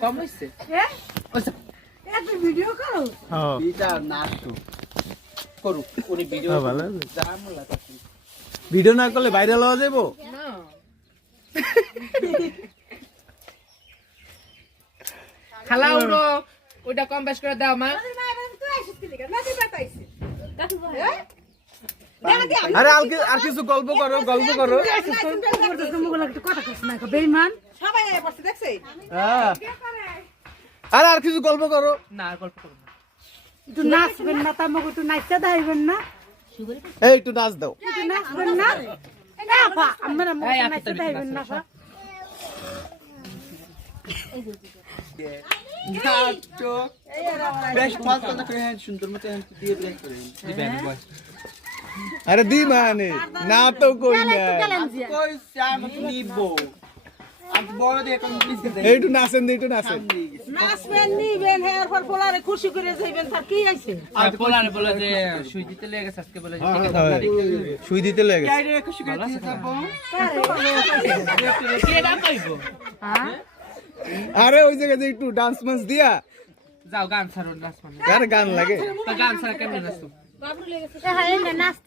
কম হইছে হ্যাঁ আচ্ছা এত ভিডিও করো হ্যাঁ এটা নাচ তো করু উনি ভিডিও ভালো জাম লাগাছি ভিডিও না করলে ভাইরাল হওয়া যাবো না খালা উড়ো ওইটা কম বেশ করে দাও মা তুই আসিস কি লিগা নাতি বাতাইছে আরে আর কিছু গল্প করো কথা কইছ না বেঈমান সবাই আয় পড়ছে দেখছে হ্যাঁ আরে আর কিছু গল্প করো না আর গল্প করব না একটু নাচবেন না তামগো একটু নাচতে দাইবেন না এই একটু নাচ দাও একটু নাচবেন না না আপা আমরা নাচতে দাইবেন না আপা নাচো বেশ ফাস্ট কথা করে হ্যাঁ সুন্দর মতো হ্যাঁ দিয়ে ব্রেক করে দিবেন বস আরে দি মানে না তো কই না কই শ্যাম নিবো আজ বড় দিয়ে কোন প্লিজ দে একটু নাচেন একটু নাচেন নাচবেন নিবেন হেয়ার পর পোলারে খুশি করে যাইবেন স্যার কি আইছে আর পোলারে বলে যে সুই দিতে লেগে আজকে বলে যে ঠিক আছে সুই দিতে লাগে কাইরে খুশি করে দিতে যাবো কে ডাক কইবো আরে ওই জায়গায় একটু ডান্স মান্স দিয়া যাও গান ছাড়ো নাচ মানে আরে গান লাগে তো গান ছাড়া কেমনে নাচো বাবু লেগেছে হ্যাঁ নাচ